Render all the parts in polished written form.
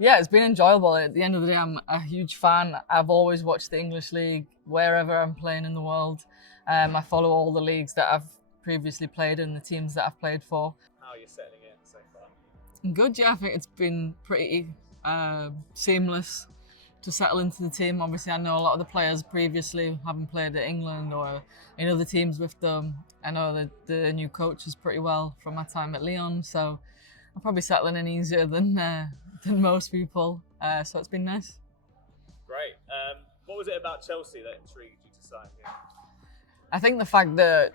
Yeah, it's been enjoyable. At the end of the day, I'm a huge fan. I've always watched the English League wherever I'm playing in the world. I follow all the leagues that I've previously played and the teams that I've played for. How are you settling in so far? Good, yeah. I think it's been pretty seamless to settle into the team. Obviously, I know a lot of the players previously, having played at England or in other teams with them. I know the new coaches pretty well from my time at Lyon, so I'm probably settling in easier than most people. So it's been nice. Great. What was it about Chelsea that intrigued you to sign here? I think the fact that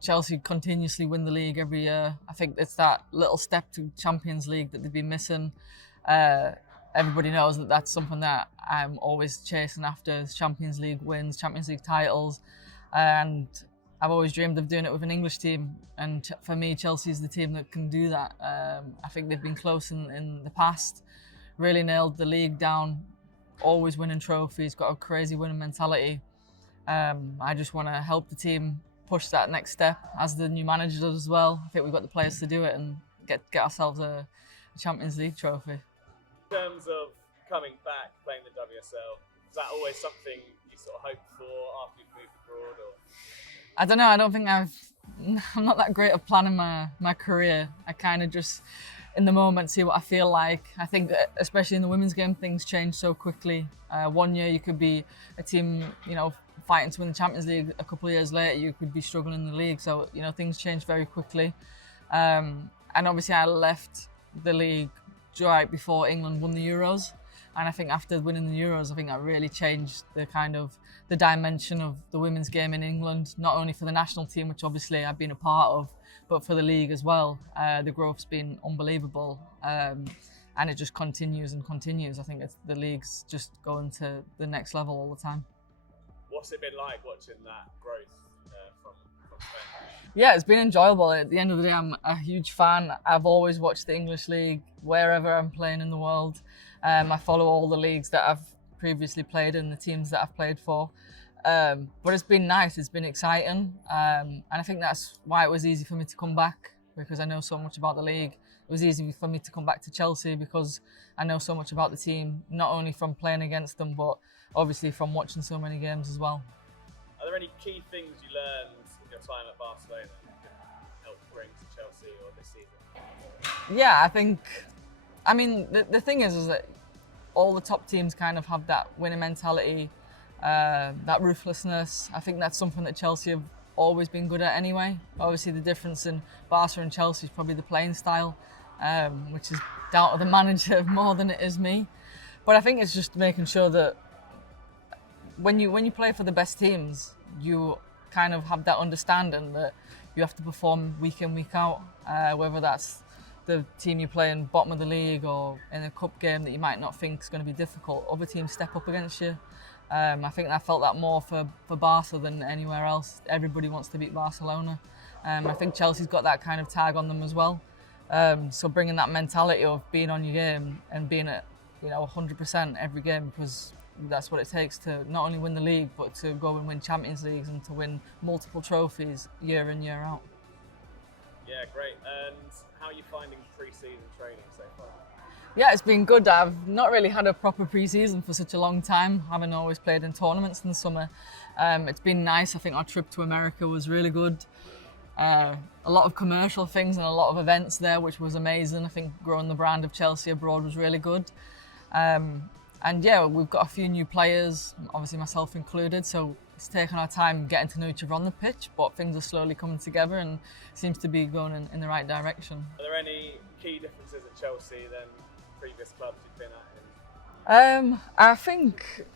Chelsea continuously win the league every year. I think it's that little step to Champions League that they've been missing. Everybody knows that that's something that I'm always chasing after: Champions League wins, Champions League titles, and I've always dreamed of doing it with an English team. And for me, Chelsea is the team that can do that. I think they've been close in the past, really nailed the league down, always winning trophies, got a crazy winning mentality. I just want to help the team push that next step, as the new manager does as well. I think we've got the players to do it and get ourselves a Champions League trophy. In terms of coming back, playing the WSL, is that always something you sort of hoped for after you've moved abroad? Or? I don't know. I don't think I'm not that great at planning my career. I kind of just, in the moment, see what I feel like. I think that especially in the women's game, things change so quickly. 1 year you could be a team, fighting to win the Champions League. A couple of years later, you could be struggling in the league. So, things change very quickly. And obviously I left the league right before England won the Euros. And I think after winning the Euros, I think that really changed the dimension of the women's game in England, not only for the national team, which obviously I've been a part of, but for the league as well. The growth's been unbelievable. And it just continues and continues. I think the league's just going to the next level all the time. What's it been like watching that growth from Spain? Yeah, it's been enjoyable. At the end of the day, I'm a huge fan. I've always watched the English League wherever I'm playing in the world. I follow all the leagues that I've previously played and the teams that I've played for. But it's been nice, it's been exciting. And I think that's why it was easy for me to come back, because I know so much about the league. It was easy for me to come back to Chelsea because I know so much about the team, not only from playing against them, but obviously from watching so many games as well. Are there any key things you learned in your time at Barcelona that you can help bring to Chelsea or this season? Yeah, the thing is that all the top teams kind of have that winning mentality, that ruthlessness. I think that's something that Chelsea have always been good at anyway. Obviously, the difference in Barca and Chelsea is probably the playing style, which is down to the manager more than it is me. But I think it's just making sure that when you play for the best teams, you kind of have that understanding that you have to perform week in, week out, whether that's the team you play in bottom of the league or in a cup game that you might not think is going to be difficult. Other teams step up against you. I think I felt that more for Barca than anywhere else. Everybody wants to beat Barcelona. I think Chelsea's got that kind of tag on them as well. So bringing that mentality of being on your game and being at 100% every game, because that's what it takes to not only win the league but to go and win Champions Leagues and to win multiple trophies year in, year out. Yeah, great. And how are you finding pre-season training so far? Yeah, it's been good. I've not really had a proper pre-season for such a long time, having always played in tournaments in the summer. It's been nice. I think our trip to America was really good. A lot of commercial things and a lot of events there, which was amazing. I think growing the brand of Chelsea abroad was really good. And yeah, we've got a few new players, obviously myself included, so it's taken our time getting to know each other on the pitch, but things are slowly coming together and seems to be going in the right direction. Are there any key differences at Chelsea than previous clubs you've been at? I think,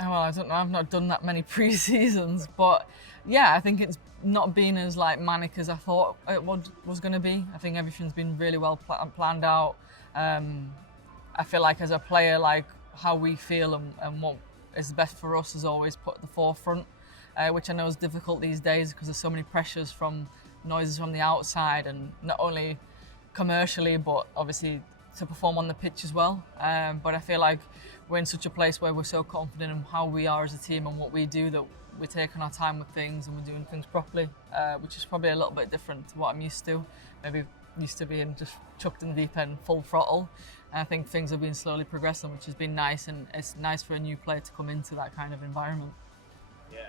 I don't know, I've not done that many pre-seasons, but yeah, I think it's not been as manic as I thought it was going to be. I think everything's been really well planned out. I feel like as a player, how we feel and what is best for us is always put at the forefront, which I know is difficult these days because there's so many pressures from noises from the outside, and not only commercially but obviously to perform on the pitch as well. But I feel like we're in such a place where we're so confident in how we are as a team and what we do that we're taking our time with things and we're doing things properly, which is probably a little bit different to what I'm used to. Maybe used to being just chucked in the deep end full throttle. And I think things have been slowly progressing, which has been nice, and it's nice for a new player to come into that kind of environment. Yeah,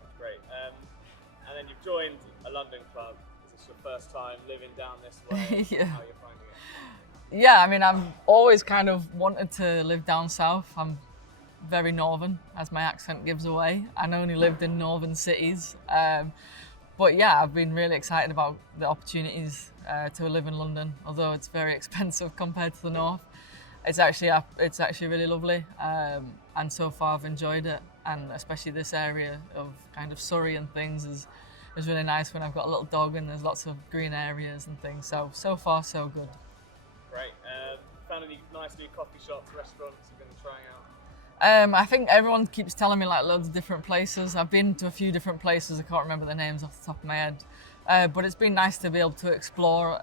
that's great. And then you've joined a London club. Is this your first time living down this way? Yeah. How are you finding it? Yeah, I mean, I've always kind of wanted to live down south. I'm very northern, as my accent gives away. I only lived in northern cities. But yeah, I've been really excited about the opportunities to live in London, although it's very expensive compared to the north. It's actually really lovely, and so far I've enjoyed it, and especially this area of kind of Surrey and things is really nice when I've got a little dog and there's lots of green areas and things. So far so good. Great. Found any nice new coffee shops, restaurants you're going to try out? I think everyone keeps telling me like loads of different places. I've been to a few different places. I can't remember the names off the top of my head, but it's been nice to be able to explore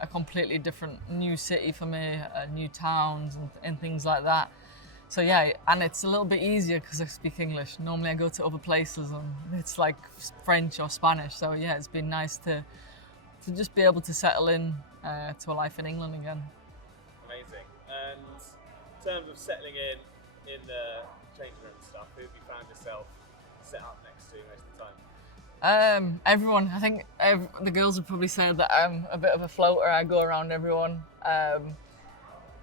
a completely different new city for me, new towns and things like that. So yeah, and it's a little bit easier because I speak English. Normally I go to other places and it's like French or Spanish. So yeah, it's been nice to just be able to settle in to a life in England again. Amazing. And in terms of settling in the changing room and stuff, who have you found yourself set up next to most of the time? Everyone. I think the girls would probably say that I'm a bit of a floater. I go around everyone.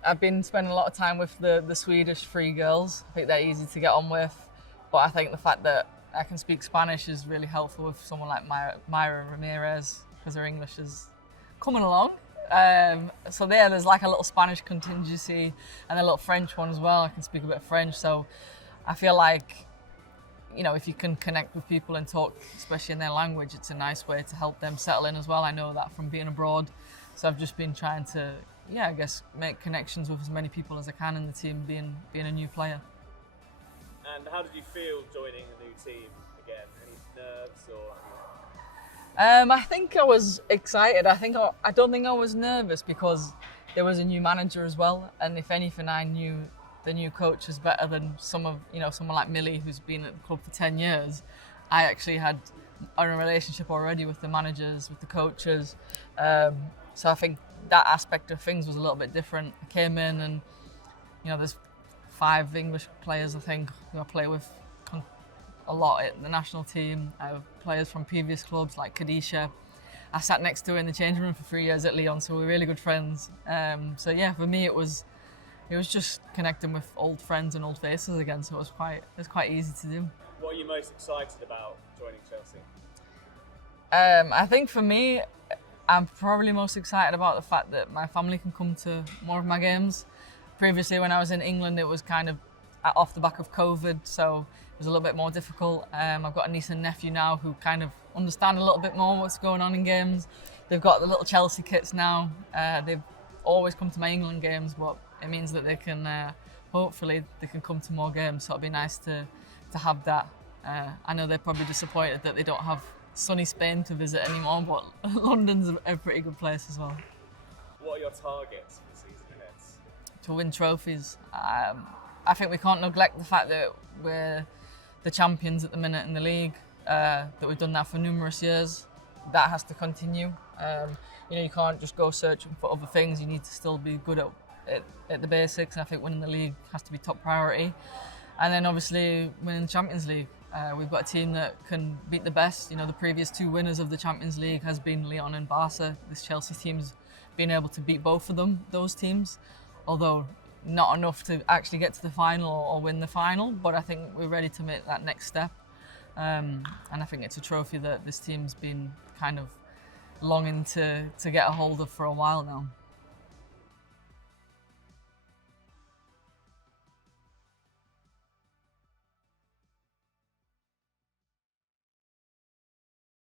I've been spending a lot of time with the Swedish three girls. I think they're easy to get on with, but I think the fact that I can speak Spanish is really helpful with someone like Myra Ramirez, because her English is coming along. So there's like a little Spanish contingency and a little French one as well. I can speak a bit of French, so I feel like, you know, if you can connect with people and talk, especially in their language, it's a nice way to help them settle in as well. I know that from being abroad, so I've just been trying to, I guess, make connections with as many people as I can in the team, being a new player. And how did you feel joining a new team again? Any nerves or? I think I was excited. I don't think I was nervous because there was a new manager as well, and if anything, I knew the new coach is better than someone like Millie, who's been at the club for 10 years. I actually had a relationship already with the managers, with the coaches, so I think that aspect of things was a little bit different. I came in and, you know, there's 5 English players I think who I play with a lot at the national team. I have players from previous clubs like Kadisha. I sat next to her in the changing room for 3 years at Lyon, so we're really good friends. So yeah, for me it was just connecting with old friends and old faces again. So it was quite easy to do. What are you most excited about joining Chelsea? I think for me, I'm probably most excited about the fact that my family can come to more of my games. Previously, when I was in England, it was kind of off the back of COVID, so it was a little bit more difficult. I've got a niece and nephew now who kind of understand a little bit more what's going on in games. They've got the little Chelsea kits now. They've always come to my England games, but it means that they can, hopefully, they can come to more games. So it'll be nice to have that. I know they're probably disappointed that they don't have sunny Spain to visit anymore, but London's a pretty good place as well. What are your targets for the season ahead? To win trophies. I think we can't neglect the fact that we're the champions at the minute in the league, that we've done that for numerous years. That has to continue. You can't just go searching for other things. You need to still be good at the basics, and I think winning the league has to be top priority. And then obviously winning the Champions League. We've got a team that can beat the best. You know, the previous 2 winners of the Champions League has been Lyon and Barca. This Chelsea team's been able to beat both of those teams, although not enough to actually get to the final or win the final. But I think we're ready to make that next step. And I think it's a trophy that this team's been kind of longing to get a hold of for a while now.